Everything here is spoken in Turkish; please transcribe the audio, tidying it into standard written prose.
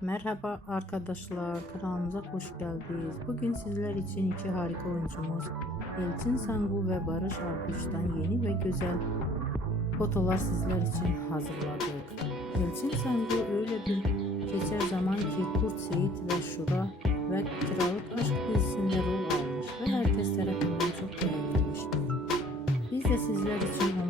Merhaba arkadaşlar, kanalımıza hoş geldiniz. Bugün sizler için iki harika oyuncumuz Elçin Sangu ve Barış Arduç'tan yeni ve güzel fotolar sizler için hazırladık. Elçin Sangu öyle bir geçer zaman ki Kurt Seyit ve Şura ve Kiralık Aşk dizisinde rol almış ve herkes tarafından çok beğenilmiş. Biz de sizler için